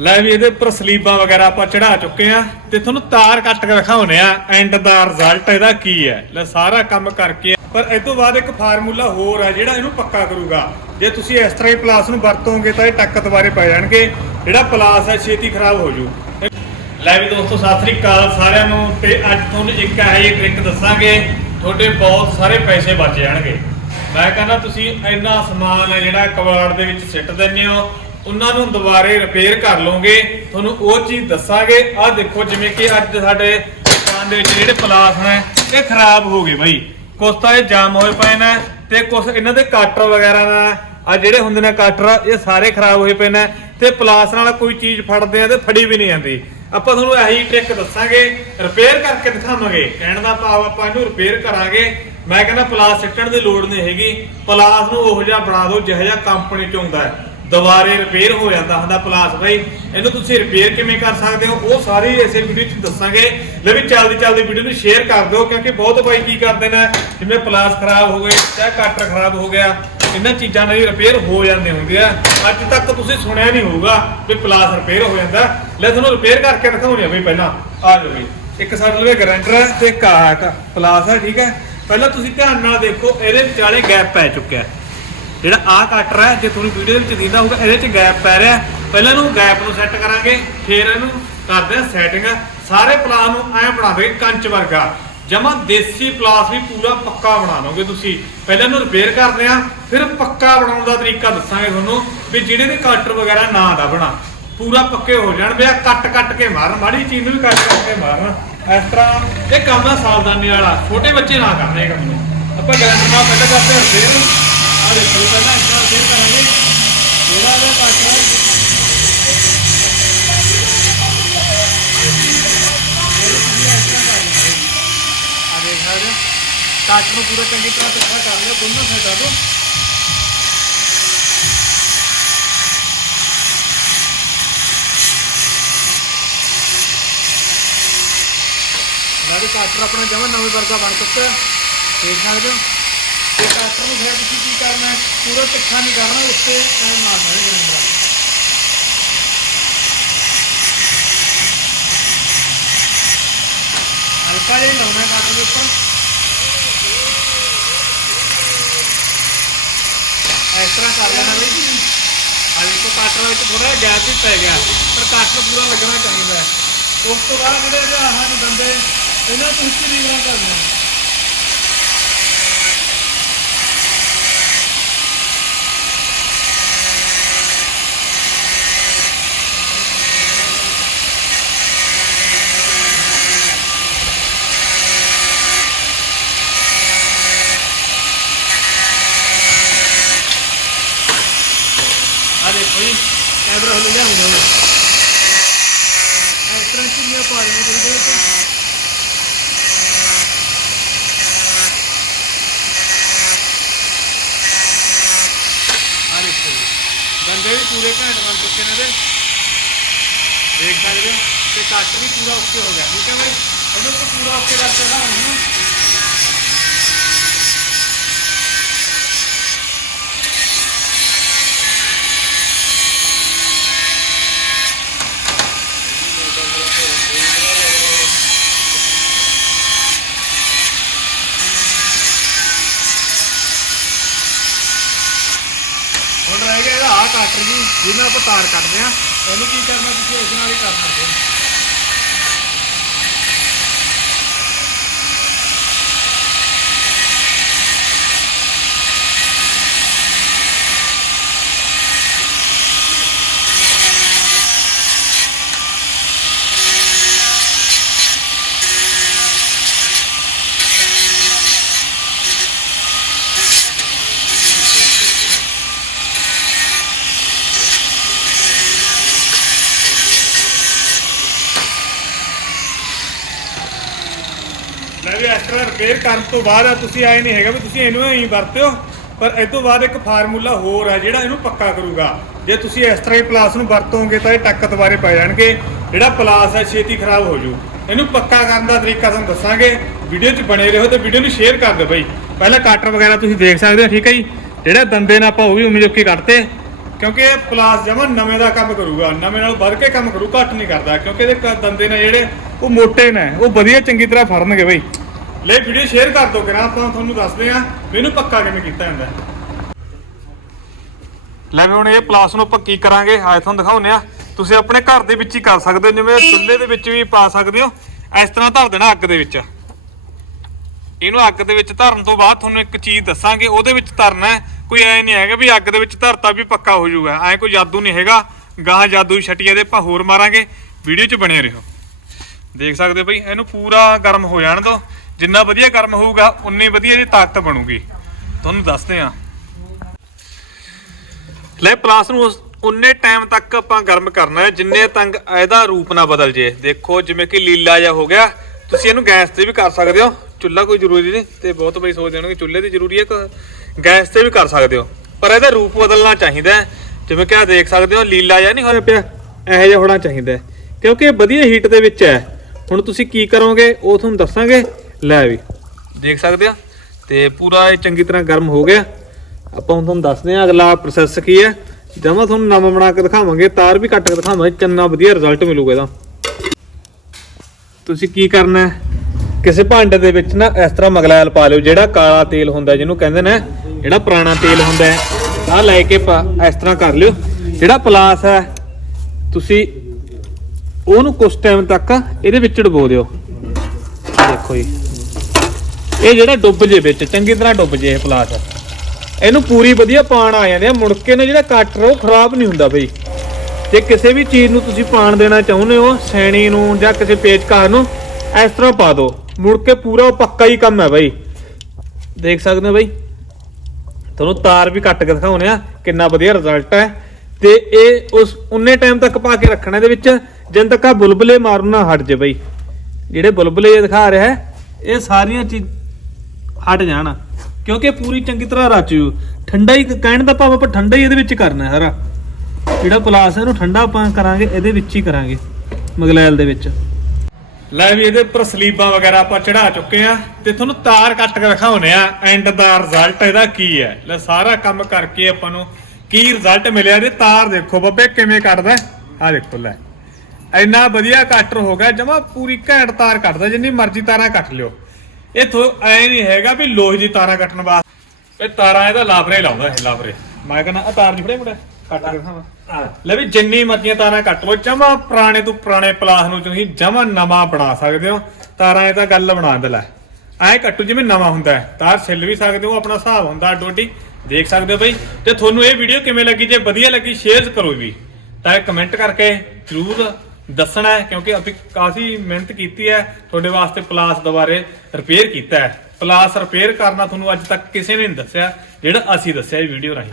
ਲੈ ਵੀ ਇਹਦੇ ਉੱਪਰ ਸਲੀਬਾਂ ਵਗੈਰਾ ਆਪਾਂ ਚੜਾ ਚੁੱਕੇ ਆ ਤੇ ਤੁਹਾਨੂੰ ਤਾਰ ਕੱਟ ਕੇ ਦਿਖਾਉਨੇ ਆ ਐਂਡ ਦਾ ਰਿਜ਼ਲਟ ਇਹਦਾ ਕੀ ਹੈ? ਲੈ ਸਾਰਾ ਕੰਮ ਕਰਕੇ ਪਰ ਇਸ ਤੋਂ ਬਾਅਦ ਇੱਕ ਫਾਰਮੂਲਾ ਹੋਰ ਹੈ ਜਿਹੜਾ ਇਹਨੂੰ ਪੱਕਾ ਕਰੂਗਾ। ਜੇ ਤੁਸੀਂ ਇਸ ਤਰ੍ਹਾਂ ਹੀ ਪਲਾਸ ਨੂੰ ਵਰਤੋਗੇ ਤਾਂ ਇਹ ਟੱਕ ਦੁਬਾਰੇ ਪੈ ਜਾਣਗੇ। ਜਿਹੜਾ ਪਲਾਸ ਹੈ, ਛੇਤੀ ਖਰਾਬ ਹੋ ਜੂ। ਲੈ ਵੀ ਦੋਸਤੋ, ਸਤਿ ਸ੍ਰੀ ਅਕਾਲ ਸਾਰਿਆਂ ਨੂੰ। ਤੇ ਅੱਜ ਤੁਹਾਨੂੰ ਇੱਕ ਇਹੋ ਜਿਹੀ ਟ੍ਰਿਕ ਦੱਸਾਂਗੇ। ਤੁਹਾਡੇ ਬਹੁਤ ਸਾਰੇ ਪੈਸੇ ਬਚ ਜਾਣਗੇ। ਮੈਂ ਕਹਿੰਦਾ ਤੁਸੀਂ ਇੰਨਾ ਸਮਾਨ ਹੈ ਜਿਹੜਾ ਕਬਾੜ ਦੇ ਵਿੱਚ ਸਿੱਟ ਦਿੰਦੇ ਹੋ। ਉਹਨਾਂ ਨੂੰ ਦੁਬਾਰੇ ਰਿਪੇਅਰ ਕਰ ਲਓਗੇ, ਤੁਹਾਨੂੰ ਉਹ ਚੀਜ਼ ਦੱਸਾਂਗੇ। ਆਹ ਦੇਖੋ, ਜਿਵੇਂ ਕਿ ਅੱਜ ਸਾਡੇ ਦੁਕਾਨ ਦੇ ਵਿੱਚ ਜਿਹੜੇ ਪਲਾਸ ਨੇ, ਇਹ ਖਰਾਬ ਹੋ ਗਏ ਬਈ। ਕੁਛ ਤਾਂ ਇਹ ਜਾਮ ਹੋਏ ਪਏ ਨੇ ਤੇ ਕੁਛ ਇਹਨਾਂ ਦੇ ਕਾਟਰ ਵਗੈਰਾ ਦਾ ਆ ਜਿਹੜੇ ਹੁੰਦੇ ਨੇ ਕਾਟਰ ਇਹ ਸਾਰੇ ਖਰਾਬ ਹੋਏ ਪਏ ਨੇ ਤੇ ਪਲਾਸ ਨਾਲ ਕੋਈ ਚੀਜ਼ ਫੜਦੇ ਆ ਤੇ ਫੜੀ ਵੀ ਨਹੀਂ ਜਾਂਦੀ। ਆਪਾਂ ਤੁਹਾਨੂੰ ਇਹੀ ਟ੍ਰਿਕ ਦੱਸਾਂਗੇ ਰਿਪੇਅਰ ਕਰਕੇ ਦਿਖਾਵਾਂਗੇ। ਕਹਿਣ ਦਾ ਭਾਵ ਆਪਾਂ ਇਹਨੂੰ ਰਿਪੇਅਰ ਕਰਾਂਗੇ। ਮੈਂ ਕਹਿੰਦਾ ਪਲਾਸ ਸਿੱਟਣ ਦੀ ਲੋੜ ਨਹੀਂ ਹੈਗੀ। ਪਲਾਸ ਨੂੰ ਉਹੋ ਜਿਹਾ ਬਣਾ ਦਿਓ, ਜਿਹੋ ਜਿਹਾ ਕੰਪਨੀ ਚ ਹੁੰਦਾ ਹੈ। ਦੁਬਾਰੇ ਰਿਪੇਅਰ ਹੋ ਜਾਂਦਾ ਹੁੰਦਾ ਪਲਾਸ ਬਾਈ। ਇਹਨੂੰ ਤੁਸੀਂ ਰਿਪੇਅਰ ਕਿਵੇਂ ਕਰ ਸਕਦੇ ਹੋ? ਉਹ ਸਾਰੀ ਇਸੇ ਵੀਡੀਓ 'ਚ ਦੱਸਾਂਗੇ। ਲੈ ਵੀ ਚੱਲਦੀ ਚੱਲਦੀ ਵੀਡੀਓ ਨੂੰ ਸ਼ੇਅਰ ਕਰ ਦਿਓ, ਕਿਉਂਕਿ ਬਹੁਤ ਬਾਈ ਕੀ ਕਰਦੇ ਨੇ ਜਿਵੇਂ ਪਲਾਸ ਖਰਾਬ ਹੋ ਗਏ, ਚਾਹੇ ਕੱਟਰ ਖਰਾਬ ਹੋ ਗਿਆ, ਇਹਨਾਂ ਚੀਜ਼ਾਂ ਨਾਲ ਹੀ ਰਿਪੇਅਰ ਹੋ ਜਾਂਦੇ ਹੁੰਦੇ ਆ। ਅੱਜ ਤੱਕ ਤੁਸੀਂ ਸੁਣਿਆ ਨਹੀਂ ਹੋਊਗਾ ਵੀ ਪਲਾਸ ਰਿਪੇਅਰ ਹੋ ਜਾਂਦਾ। ਲੈ ਤੁਹਾਨੂੰ ਰਿਪੇਅਰ ਕਰਕੇ ਦਿਖਾਉਣੀ ਆ ਬਈ ਪਹਿਲਾਂ। ਆ ਜਾਓ ਬਈ। ਇੱਕ ਸਾਡੇ ਲਵੇ ਗਰੈਂਡਰ ਹੈ ਤੇ ਇੱਕ ਪਲਾਸ ਹੈ ਠੀਕ ਹੈ। ਪਹਿਲਾਂ ਤੁਸੀਂ ਧਿਆਨ ਨਾਲ ਦੇਖੋ, ਇਹਦੇ ਵਿਚਾਲੇ ਗੈਪ ਪੈ ਚੁੱਕਿਆ। ਜਿਹੜਾ ਆ ਕੱਟਰ ਹੈ, ਜੇ ਤੁਹਾਨੂੰ ਵੀਡੀਓ ਵਿੱਚ ਦਿਖਦਾ ਹੋਊਗਾ, ਇਹਦੇ 'ਚ ਗੈਪ ਪੈ ਰਿਹਾ ਪਹਿਲਾਂ ਇਹਨੂੰ ਗੈਪ ਨੂੰ ਸੈੱਟ ਕਰਾਂਗੇ, ਫਿਰ ਇਹਨੂੰ ਕਰਦੇ ਆ ਸੈਟਿੰਗ ਸਾਰੇ ਪਲਾਸ ਨੂੰ ਐ ਬਣਾ ਕੰਚ ਵਰਗਾ। ਜਮਾ ਦੇਸੀ ਪਲਾਸ ਵੀ ਪੂਰਾ ਪੱਕਾ ਬਣਾ ਲਓਗੇ ਤੁਸੀਂ। ਪਹਿਲਾਂ ਇਹਨੂੰ ਰਿਪੇਅਰ ਕਰਦੇ ਆ ਫਿਰ ਪੱਕਾ ਬਣਾਉਣ ਦਾ ਤਰੀਕਾ ਦੱਸਾਂਗੇ ਤੁਹਾਨੂੰ ਵੀ ਜਿਹੜੇ ਵੀ ਕੱਟਰ ਵਗੈਰਾ ਨਾ ਦਾ ਬਣਾ। ਪੂਰਾ ਪੱਕੇ ਹੋ ਜਾਣ ਬਿਆ ਕੱਟ ਕੱਟ ਕੇ ਮਾਰਨ, ਮਾੜੀ ਚੀਜ਼ ਨੂੰ ਵੀ ਕੱਟ ਕੱਟ ਕੇ ਮਾਰਨ। ਇਸ ਤਰ੍ਹਾਂ ਇਹ ਕੰਮ ਆ ਸਾਵਧਾਨੀ ਵਾਲਾ। ਛੋਟੇ ਬੱਚੇ ਨਾ ਕਰਨੇ ਕੰਮ ਨੂੰ। ਆਪਾਂ ਗਰੰਟੀ ਨਾਲ ਪਹਿਲਾਂ ਕਰਦੇ ਹਾਂ, ਫਿਰ ਦੇਖੋ ਜੀ ਪਹਿਲਾਂ ਇਸ ਤਰ੍ਹਾਂ ਰਿਪੇਅਰ ਕਰਾਂਗੇ। ਜਿਹੜਾ ਇਹਦਾ ਕੱਟ ਹੈ। ਨੂੰ ਪੂਰਾ ਚੰਗੀ ਤਰ੍ਹਾਂ ਤਿੱਖਾ ਕਰ ਲਿਆ, ਦੋਨੋਂ ਸਾਈਡਾਂ ਤੋਂ। ਲੈ ਕਾਟਰ ਆਪਣਾ ਜਮਾ ਨਵੇਂ ਵਰਗਾ ਬਣ ਚੁੱਕਾ ਹੈ। ਦੇਖ ਸਕਦੇ ਹੋ। ਤੇ ਕਾਟਰ ਨੂੰ ਫਿਰ ਤੁਸੀਂ ਕੀ ਕਰਨਾ ਪੂਰਾ ਤਿੱਖਾ ਨਹੀਂ ਕਰਨਾ, ਉੱਤੇ ਐ ਮਾਰਨਾ ਹੈ ਗਰੰਡਰ ਹਲਕਾ ਜਿਹਾ ਲਾਉਣਾ ਹੈ ਦੇ ਉੱਪਰ। ਇਸ ਤਰ੍ਹਾਂ ਕਰ ਲੈਣਾ ਵੀ ਅੱਜ ਤੋਂ ਵਿੱਚ ਥੋੜਾ ਜਿਹਾ ਗੈਪ ਹੀ ਪੈ ਗਿਆ, ਪਰ ਕਾਟਰ ਪੂਰਾ ਲੱਗਣਾ ਚਾਹੀਦਾ ਉਸ ਤੋਂ ਬਾਅਦ ਜਿਹੜੇ ਇਹਦੇ ਆਹਾਂ ਬੰਦੇ, ਇਹਨਾਂ ਤੋਂ ਉੱਚੀ ਲੀਵਰਾਂ ਕਰਨਾ ਆ ਦੇਖੋ ਜੀ ਕੈਮਰਾ ਹਲ ਲਿਆਉਂਗਾ ਮੈਂ ਇਸ ਤਰ੍ਹਾਂ ਚੁੰਨੀਆਂ ਪਾ ਦੇਣੀ ਤੁਸੀਂ ਇਹਦੇ ਵਿੱਚ ਆ ਦੇਖੋ ਜੀ ਗੰਦੇ ਵੀ ਪੂਰੇ ਘੈਂਟ ਬਣ ਚੁੱਕੇ ਨੇ ਇਹਦੇ ਦੇਖ ਸਕਦੇ ਹੋ ਤੇ ਕੱਟ ਵੀ ਪੂਰਾ ਓਕੇ ਹੋ ਗਿਆ ਠੀਕ ਹੈ ਬਾਈ ਉਹਨੂੰ ਤਾਂ ਪੂਰਾ ਓਕੇ ਕਰਕੇ ਦਿਖਾਉਂਗਾ ਨਾ ਹੁਣ ਰਹਿ ਗਿਆ ਜੀ ਜਿਹਨਾਂ ਆਪਾਂ ਤਾਰ ਕੱਟਦੇ ਆ ਇਹਨੂੰ ਕੀ ਕਰਨਾ, ਤੁਸੀਂ ਇਸ ਨਾਲ ਹੀ ਕਰਨਾ ਹੈ ਲੈ ਕਰਨ ਤੋਂ ਬਾਅਦ ਤੁਸੀਂ ਆਏ ਨਹੀਂ ਹੈਗਾ ਵੀ ਤੁਸੀਂ ਇਹਨੂੰ ਹੀ ਵਰਤਿਓ, ਪਰ ਇਸ ਤੋਂ ਬਾਅਦ ਇੱਕ ਫਾਰਮੂਲਾ ਹੋਰ ਹੈ ਜਿਹੜਾ ਇਹਨੂੰ ਪੱਕਾ ਕਰੂਗਾ। ਜੇ ਤੁਸੀਂ ਇਸ ਤਰ੍ਹਾਂ ਹੀ ਪਲਾਸ ਨੂੰ ਵਰਤੋਗੇ ਤਾਂ ਇਹ ਟੱਕ ਦੁਬਾਰੇ ਪੈ ਜਾਣਗੇ, ਜਿਹੜਾ ਪਲਾਸ ਹੈ ਛੇਤੀ ਖਰਾਬ ਹੋ ਜੂ। ਇਹਨੂੰ ਪੱਕਾ ਕਰਨ ਦਾ ਤਰੀਕਾ ਤੁਹਾਨੂੰ ਦੱਸਾਂਗੇ। ਵੀਡੀਓ 'ਚ ਬਣੇ ਰਹੋ ਤੇ ਵੀਡੀਓ ਨੂੰ ਸ਼ੇਅਰ ਕਰ ਦਿਓ ਬਈ। ਪਹਿਲਾਂ ਕਾਟਰ ਵਗੈਰਾ ਤੁਸੀਂ ਦੇਖ ਸਕਦੇ ਹੋ, ਠੀਕ ਹੈ ਜੀ? ਜਿਹੜੇ ਦੰਦੇ ਨੇ ਆਪਾਂ ਉਹ ਵੀ ਉਮੀ ਚੁੱਕੀ ਕੱਟਤੇ ਕਿਉਂਕਿ ਇਹ ਪਲਾਸ ਜਮਾ ਨਵੇਂ ਦਾ ਕੰਮ ਕਰੂਗਾ। ਨਵੇਂ ਨਾਲ ਵੱਧ ਕੇ ਕੰਮ ਕਰੂ, ਘੱਟ ਨਹੀਂ ਕਰਦਾ। ਕਿਉਂਕਿ ਇਹਦੇ ਦੰਦੇ ਨੇ ਜਿਹੜੇ ਉਹ ਮੋਟੇ ਨੇ, ਉਹ ਵਧੀਆ ਚੰਗੀ ਤਰ੍ਹਾਂ ਫੜਨਗੇ ਬਈ। ਲੈ ਵੀਡੀਓ ਸ਼ੇਅਰ ਕਰ ਦੋ ਕਿਰਾ, ਆਪਾਂ ਤੁਹਾਨੂੰ ਦੱਸਦੇ ਆ ਵੀ ਪੱਕਾ ਕਿਵੇਂ ਕੀਤਾ ਜਾਂਦਾ ਲੈ ਵੀ ਹੁਣ ਇਹ ਪਲਾਸ ਨੂੰ ਆਪਾਂ ਕੀ ਕਰਾਂਗੇ? ਆਏ ਤੁਹਾਨੂੰ ਦਿਖਾਉਂਦੇ ਆ ਤੁਸੀਂ ਆਪਣੇ ਘਰ ਦੇ ਵਿੱਚ ਹੀ ਕਰ ਸਕਦੇ ਹੋ, ਜਿਵੇਂ ਚੁੱਲ੍ਹੇ ਦੇ ਵਿੱਚ ਵੀ ਪਾ ਸਕਦੇ ਹੋ। ਇਸ ਤਰ੍ਹਾਂ ਧਰ ਦੇਣਾ ਅੱਗ ਦੇ ਵਿੱਚ। ਇਹਨੂੰ ਅੱਗ ਦੇ ਵਿੱਚ ਧਰਨ ਤੋਂ ਬਾਅਦ ਤੁਹਾਨੂੰ ਇੱਕ ਚੀਜ਼ ਦੱਸਾਂਗੇ, ਉਹਦੇ ਵਿੱਚ ਧਰਨਾ ਕੋਈ ਐ ਨਹੀਂ ਹੈਗਾ ਵੀ ਅੱਗ ਦੇ ਵਿੱਚ ਧਰਤਾ ਵੀ ਪੱਕਾ ਹੋ ਜਾਊਗਾ। ਐ ਕੋਈ ਜਾਦੂ ਨਹੀਂ ਹੈਗਾ। ਗਾਂ ਜਾਦੂ ਛਟੀਏ ਦੇ ਆਪਾਂ ਹੋਰ ਮਾਰਾਂਗੇ। ਵੀਡੀਓ 'ਚ ਬਣੇ ਰਹੋ। ਦੇਖ ਸਕਦੇ ਹੋ ਬਈ, ਇਹਨੂੰ ਪੂਰਾ ਗਰਮ ਹੋ ਜਾਣ ਦੋ ਜਿੰਨਾ ਵਧੀਆ ਗਰਮ ਹੋਊਗਾ, ਉਨੀ ਵਧੀਆ ਇਹਦੀ ਤਾਕਤ ਬਣੂਗੀ। ਤੁਹਾਨੂੰ ਦੱਸਦੇ ਆ ਲੈ, ਪਲਾਸ ਨੂੰ ਉਨੇ ਟਾਈਮ ਤੱਕ ਆਪਾਂ ਗਰਮ ਕਰਨਾ ਹੈ, ਜਿੰਨੇ ਤੰਗ ਇਹਦਾ ਰੂਪ ਨਾ ਬਦਲ ਜੇ। ਦੇਖੋ, ਜਿਵੇਂ ਕਿ ਲੀਲਾ ਜਿਹਾ ਹੋ ਗਿਆ, ਤੁਸੀਂ ਇਹਨੂੰ ਗੈਸ ਤੇ ਵੀ ਕਰ ਸਕਦੇ ਹੋ। ਚੁੱਲ੍ਹਾ ਕੋਈ ਜ਼ਰੂਰੀ ਨਹੀਂ ਤੇ ਬਹੁਤ ਬਈ ਸੋਚਦੇ ਹੋਣਗੇ, ਚੁੱਲ੍ਹੇ ਦੀ ਜ਼ਰੂਰੀ ਹੈ ਗੈਸ ਤੇ ਵੀ ਕਰ ਸਕਦੇ ਹੋ। ਪਰ ਇਹਦਾ ਰੂਪ ਬਦਲਣਾ ਚਾਹੀਦਾ ਜਿਵੇਂ ਕਿ ਆ ਦੇਖ ਸਕਦੇ ਹੋ, ਲੀਲਾ ਜਿਹਾ ਨਹੀਂ ਹੋਇਆ ਪਿਆ, ਇਹੋ ਜਿਹਾ ਹੋਣਾ ਚਾਹੀਦਾ ਕਿਉਂਕਿ ਇਹ ਵਧੀਆ ਹੀਟ ਦੇ ਵਿੱਚ ਹੈ। ਹੁਣ ਤੁਸੀਂ ਕੀ ਕਰੋਗੇ, ਉਹ ਤੁਹਾਨੂੰ ਦੱਸਾਂਗੇ। ਲੈ ਵੀ। ਦੇਖ ਸਕਦੇ ਹੋ ਤੇ ਪੂਰਾ ਇਹ ਚੰਗੀ ਤਰ੍ਹਾਂ ਗਰਮ ਹੋ ਗਿਆ। ਆਪਾਂ ਹੁਣ ਤੁਹਾਨੂੰ ਦੱਸਦੇ ਹਾਂ ਅਗਲਾ ਪ੍ਰੋਸੈਸ ਕੀ ਹੈ। ਜਮਾ ਤੁਹਾਨੂੰ ਨਵਾਂ ਬਣਾ ਕੇ ਦਿਖਾਵਾਂਗੇ, ਤਾਰ ਵੀ ਕੱਟ ਕੇ ਦਿਖਾਵਾਂਗੇ ਚੰਨਾ ਵਧੀਆ ਰਿਜ਼ਲਟ ਮਿਲੂਗਾ ਇਹਦਾ। ਤੁਸੀਂ ਕੀ ਕਰਨਾ ਹੈ? ਕਿਸੇ ਭਾਂਡੇ ਦੇ ਵਿੱਚ ਨਾ ਇਸ ਤਰ੍ਹਾਂ ਮਗਲੈਲ ਪਾ ਲਿਓ, ਜਿਹੜਾ ਕਾਲਾ ਤੇਲ ਹੁੰਦਾ, ਜਿਹਨੂੰ ਕਹਿੰਦੇ ਨੇ, ਜਿਹੜਾ ਪੁਰਾਣਾ ਤੇਲ ਹੁੰਦਾ ਹੈ, ਆਹ ਲੈ ਕੇ ਪਾ- ਇਸ ਤਰ੍ਹਾਂ ਕਰ ਲਿਓ। ਜਿਹੜਾ ਪਲਾਸ ਹੈ, ਤੁਸੀਂ ਉਹਨੂੰ ਕੁਝ ਟਾਈਮ ਤੱਕ ਇਹਦੇ ਵਿੱਚ ਡੁਬੋ ਦਿਓ। ਦੇਖੋ ਜੀ। ਇਹ ਜਿਹੜਾ ਡੁੱਬ ਜੇ ਵਿੱਚ, ਚੰਗੀ ਤਰ੍ਹਾਂ ਡੁੱਬ ਜੇ ਇਹ ਪਲਾਸ ਇਹਨੂੰ ਪੂਰੀ ਵਧੀਆ ਪਾਣ ਆ ਜਾਂਦੇ ਆ। ਮੁੜ ਕੇ ਨਾ ਜਿਹੜਾ ਕੱਟ ਉਹ ਖਰਾਬ ਨਹੀਂ ਹੁੰਦਾ ਬਈ। ਜੇ ਕਿਸੇ ਵੀ ਚੀਜ਼ ਨੂੰ ਤੁਸੀਂ ਪਾਣ ਦੇਣਾ ਚਾਹੁੰਦੇ ਹੋ, ਸੈਣੀ ਨੂੰ ਜਾਂ ਕਿਸੇ ਪੇਚਕਾਰ ਨੂੰ, ਇਸ ਤਰ੍ਹਾਂ ਪਾ ਦਿਓ। ਮੁੜ ਕੇ ਪੂਰਾ ਉਹ ਪੱਕਾ ਹੀ ਕੰਮ ਹੈ ਬਈ। ਦੇਖ ਸਕਦੇ ਹੋ ਬਈ? ਤੁਹਾਨੂੰ ਤਾਰ ਵੀ ਕੱਟ ਕੇ ਦਿਖਾਉਣੇ ਆ, ਕਿੰਨਾ ਵਧੀਆ ਰਿਜ਼ਲਟ ਹੈ ਤੇ ਇਹ ਉਸ, ਉਨੇ ਟਾਈਮ ਤੱਕ ਪਾ ਕੇ ਰੱਖਣਾ ਇਹਦੇ ਵਿੱਚ, ਜਦ ਤੱਕ ਆ ਬੁਲਬਲੇ ਮਾਰਨ ਨਾ ਹਟ ਜੇ ਬਈ। ਜਿਹੜੇ ਬੁਲਬਲੇ ਇਹ ਦਿਖਾ ਰਿਹਾ, ਇਹ ਸਾਰੀਆਂ ਚੀਜ਼ ਹਟ ਜਾਣ। ਕਿਉਂਕਿ ਪੂਰੀ ਚੰਗੀ ਤਰ੍ਹਾਂ ਰਚ ਜੂ ਠੰਡਾ ਹੀ ਕਹਿਣ ਦਾ ਭਾਵ ਆਪਾਂ ਠੰਡਾ ਹੀ ਇਹਦੇ ਵਿੱਚ ਕਰਨਾ ਸਾਰਾ। ਜਿਹੜਾ ਪਲਾਸ ਹੈ ਇਹਨੂੰ ਠੰਡਾ ਆਪਾਂ ਕਰਾਂਗੇ, ਇਹਦੇ ਵਿੱਚ ਹੀ ਕਰਾਂਗੇ, ਮਗਲੈਲ ਦੇ ਵਿੱਚ। ਲੈ ਵੀ ਇਹਦੇ ਉੱਪਰ ਸਲੀਬਾਂ ਵਗੈਰਾ ਆਪਾਂ ਚੜਾ ਚੁੱਕੇ ਆ ਤੇ ਤੁਹਾਨੂੰ ਤਾਰ ਕੱਟ ਕੇ ਦਿਖਾਉਨੇ ਆ ਐਂਡ ਦਾ ਰਿਜ਼ਲਟ ਇਹਦਾ ਕੀ ਹੈ? ਲੈ ਸਾਰਾ ਕੰਮ ਕਰਕੇ ਆਪਾਂ ਨੂੰ ਕੀ ਰਿਜ਼ਲਟ ਮਿਲਿਆ ਇਹਦੇ? ਤਾਰ ਦੇਖੋ ਬੱਬੇ, ਕਿਵੇਂ ਕੱਟਦਾ ਆ ਦੇਖੋ, ਲੈ। ਇੰਨਾ ਵਧੀਆ ਕੱਟਰ ਹੋ ਗਿਆ, ਜਮਾ ਪੂਰੀ ਘੈਂਟ ਤਾਰ ਕੱਟਦਾ ਜਿੰਨੀ ਮਰਜ਼ੀ ਤਾਰਾਂ ਕੱਟ ਲਿਓ। ਇਹ ਥੋ ਐ ਨਹੀਂ ਹੈਗਾ ਵੀ ਲੋਹੇ ਦੀ ਤਾਰਾਂ ਕੱਟਣ ਵਾਸਤੇ। ਇਹ ਤਾਰਾਂ ਇਹਦਾ ਲਾਬਰੇ ਲਾਉਂਦਾ ਇਹ ਲਾਬਰੇ ਮੈਂ ਕਹਿੰਦਾ ਆ ਤਾਰ ਨਹੀਂ ਫੜੇ ਮੁੰਡਾ? ਕੱਟ ਕੇ ਦਿਖਾਵਾਂ। ਲੈ ਵੀ ਜਿੰਨੀ ਮਰਜ਼ੀਆਂ ਤਾਰਾਂ ਕੱਟ ਲਓ ਜਮਾ ਪੁਰਾਣੇ ਤੋਂ ਪੁਰਾਣੇ ਪਲਾਸ ਨੂੰ ਤੁਸੀਂ ਜਮਾ ਨਵਾਂ ਬਣਾ ਸਕਦੇ ਹੋ। ਤਾਰਾਂ ਇਹ ਤਾਂ ਗੱਲ ਬਣਾ ਦੇ ਲੈ। ਐ ਕੱਟੂ ਜਿਵੇਂ ਨਵਾਂ ਹੁੰਦਾ ਤਾਰ ਛਿੱਲ ਵੀ ਸਕਦੇ ਹੋ ਆਪਣਾ ਹਿਸਾਬ ਹੁੰਦਾ ਡੋਡੀ। ਦੇਖ ਸਕਦੇ ਹੋ ਬਈ। ਤੇ ਤੁਹਾਨੂੰ ਇਹ ਵੀਡੀਓ ਕਿਵੇਂ ਲੱਗੀ? ਜੇ ਵਧੀਆ ਲੱਗੀ ਸ਼ੇਅਰ ਕਰੋ ਵੀ ਤਾਂ ਕਮੈਂਟ ਕਰਕੇ ਜਰੂਰ ਦੱਸਣਾ ਹੈ, ਕਿਉਂਕਿ ਅਸੀਂ ਕਾਫੀ ਮਿਹਨਤ ਕੀਤੀ ਹੈ, ਤੁਹਾਡੇ ਵਾਸਤੇ ਪਲਾਸ ਦੁਬਾਰੇ ਰਿਪੇਅਰ ਕੀਤਾ ਹੈ। ਪਲਾਸ ਰਿਪੇਅਰ ਕਰਨਾ ਤੁਹਾਨੂੰ ਅੱਜ ਤੱਕ ਕਿਸੇ ਨੇ ਨਹੀਂ ਦੱਸਿਆ, ਜਿਹੜਾ ਅਸੀਂ ਦੱਸਿਆ ਇਹ ਵੀਡੀਓ ਰਾਹੀਂ।